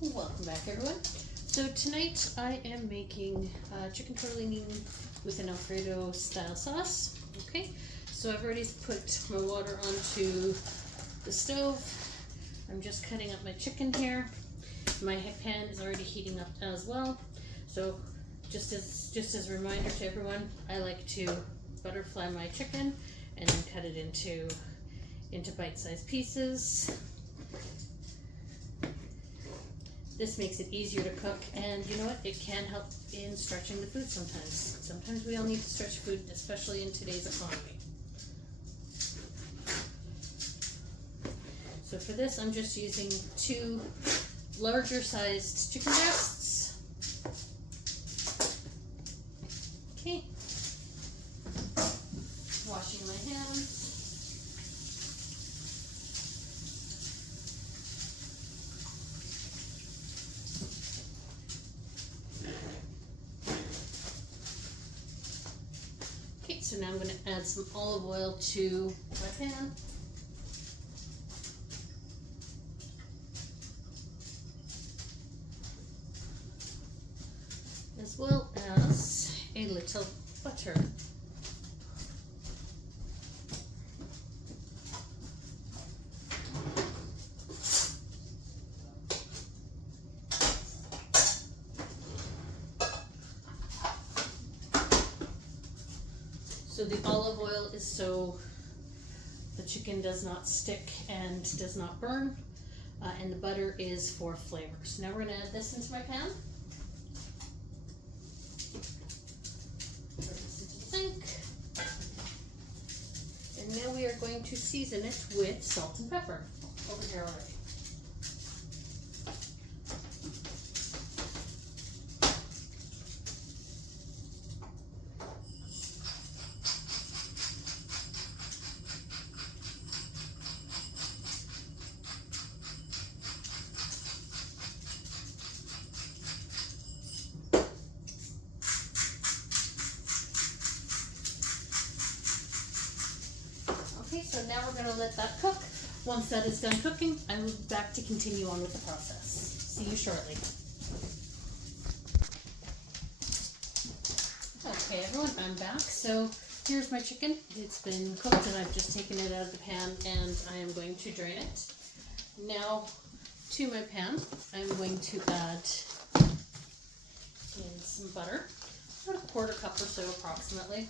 Welcome back, everyone. So tonight I am making chicken tortellini with an Alfredo style sauce. Okay, so I've already put my water onto the stove. I'm just cutting up my chicken here. My pan is already heating up as well. So just as a reminder to everyone, I like to butterfly my chicken and then cut it into bite-sized pieces. This makes it easier to cook, and you know what? It can help in stretching the food sometimes. Sometimes we all need to stretch food, especially in today's economy. So for this, I'm just using 2 larger sized chicken breasts. Okay. Washing my hands. So now I'm going to add some olive oil to my pan. As well as a little butter. So the olive oil is so the chicken does not stick and does not burn, and the butter is for flavor. So now we're going to add this into my pan. Put this into the sink. And now we are going to season it with salt and pepper. Over here already. Okay, so now we're going to let that cook. Once that is done cooking, I will be back to continue on with the process. See you shortly. Okay, everyone, I'm back. So here's my chicken. It's been cooked and I've just taken it out of the pan and I am going to drain it. Now to my pan, I'm going to add in some butter, about a 1/4 cup or so approximately.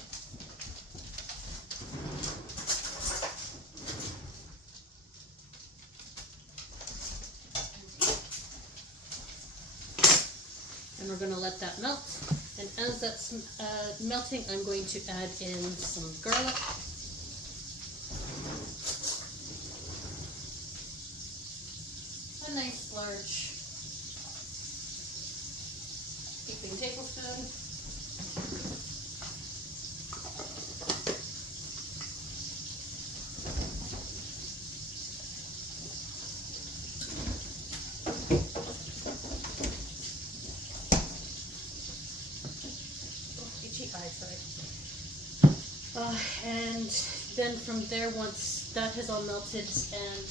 And we're going to let that melt. And as that's melting, I'm going to add in some garlic. A nice large heaping tablespoon. And then from there, once that has all melted and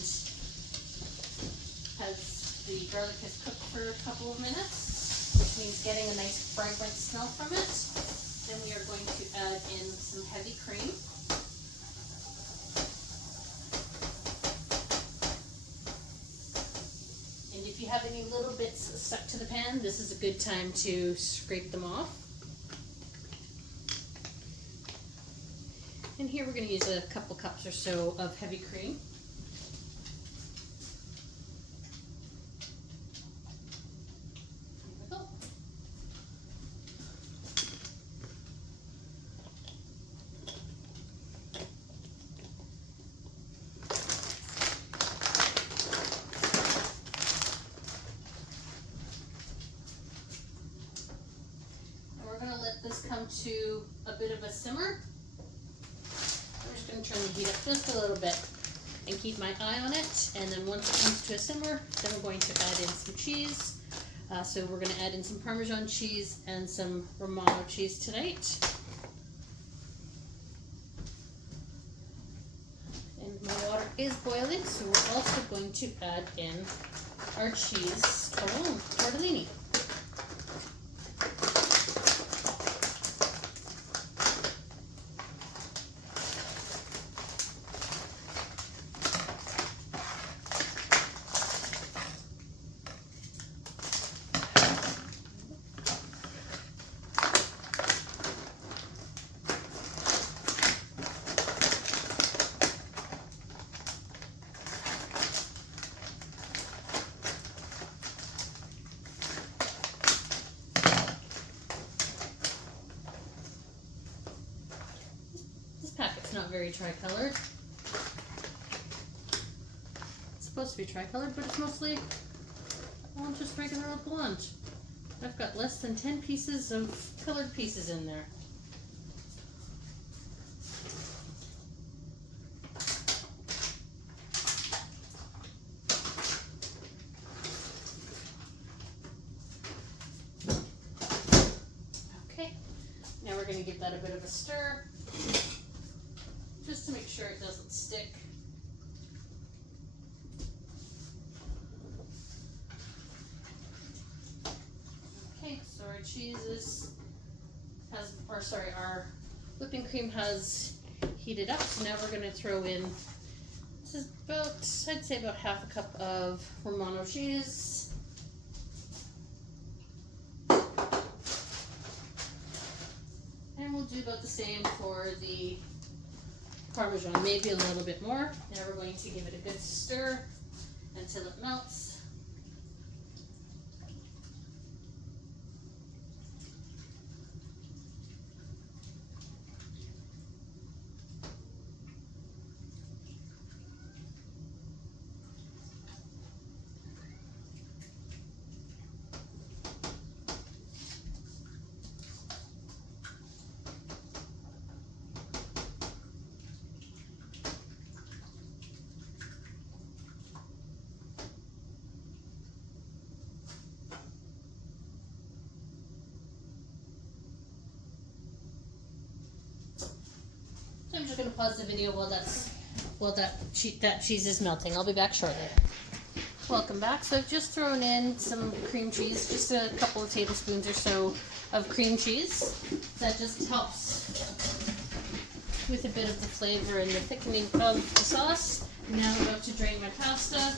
the garlic has cooked for a couple of minutes, which means getting a nice fragrant smell from it, then we are going to add in some heavy cream. And if you have any little bits stuck to the pan, this is a good time to scrape them off. And here we're going to use a couple cups or so of heavy cream. Here we go. And we're going to let this come to a bit of a simmer. I'm just going to turn the heat up just a little bit and keep my eye on it. And then once it comes to a simmer, then we're going to add in some cheese. So we're going to add in some Parmesan cheese and some Romano cheese tonight. And my water is boiling, so we're also going to add in our cheese tortellini. Packet's not very tricolored. It's supposed to be tricolored, but it's mostly all just regular old blonde. I've got less than 10 pieces of colored pieces in there. Okay, now we're going to give that a bit of a stir, just to make sure it doesn't stick. Okay, so our cheese our whipping cream has heated up. So now we're going to throw in, this is about, I'd say about half a cup of Romano cheese. And we'll do about the same for the Parmesan, maybe a little bit more. Now we're going to give it a good stir until it melts. I'm just going to pause the video while that cheese is melting. I'll be back shortly. Welcome back. So I've just thrown in some cream cheese, just a couple of tablespoons or so of cream cheese. That just helps with a bit of the flavor and the thickening of the sauce. Now I'm about to drain my pasta.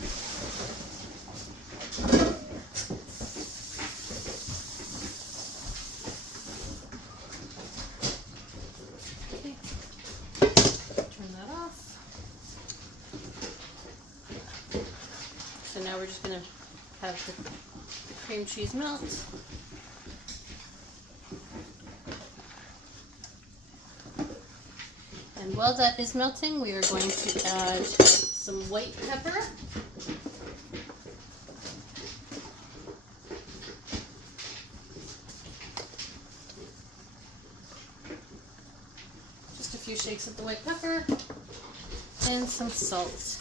So now we're just going to have the cream cheese melt. And while that is melting, we are going to add some white pepper. Just a few shakes of the white pepper and some salt.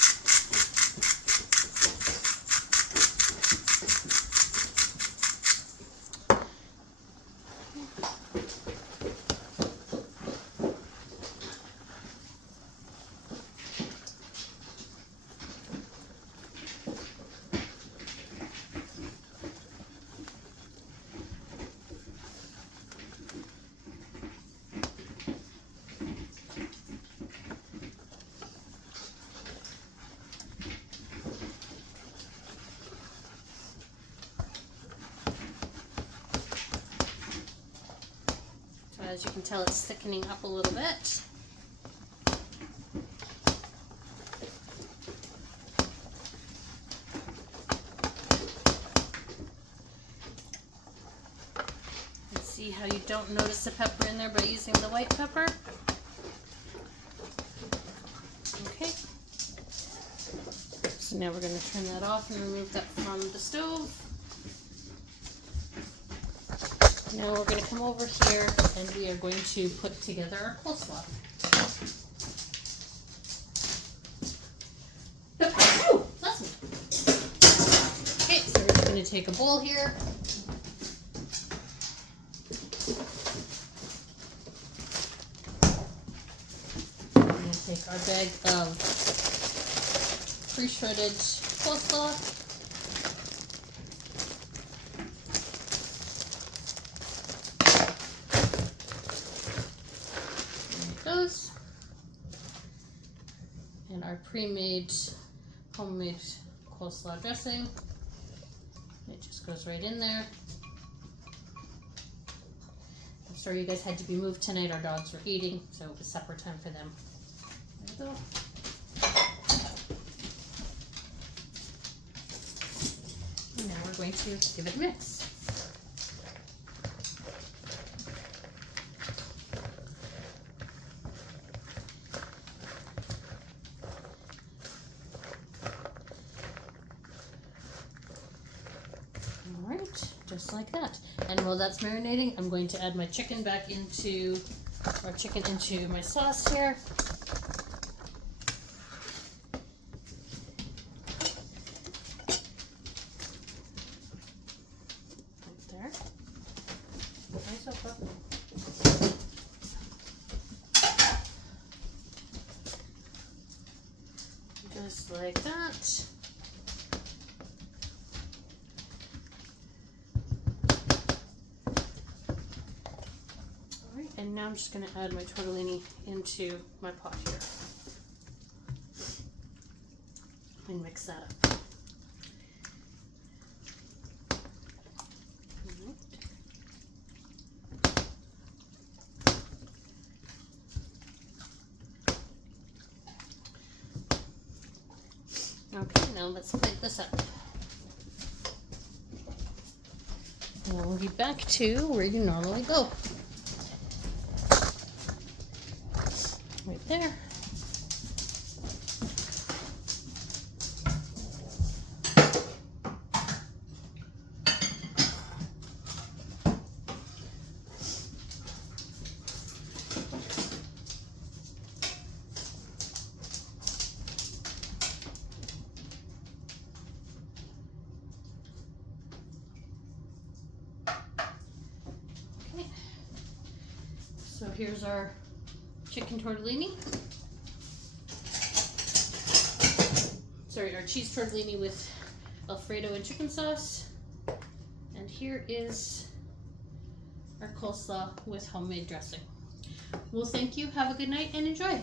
As you can tell, it's thickening up a little bit. And see how you don't notice the pepper in there by using the white pepper? Okay. So now we're going to turn that off and remove that from the stove. Now we're going to come over here and we are going to put together our coleslaw. Oh, bless me. Okay, so we're just going to take a bowl here. We're going to take our bag of pre-shredded coleslaw. There it goes. And our pre-made homemade coleslaw dressing. It just goes right in there. I'm sorry you guys had to be moved tonight. Our dogs were eating, so it was supper time for them. There you go. And now we're going to give it a mix. Alright, just like that. And while that's marinating, I'm going to add my chicken back into, into my sauce here. Right there. Put myself up. Just like that. And now I'm just going to add my tortellini into my pot here and mix that up. Okay, now let's plate this up. And we'll be back to where you normally go. Right there. Okay. So here's our chicken tortellini. Sorry, our cheese tortellini with Alfredo and chicken sauce. And here is our coleslaw with homemade dressing. Well, thank you. Have a good night and enjoy.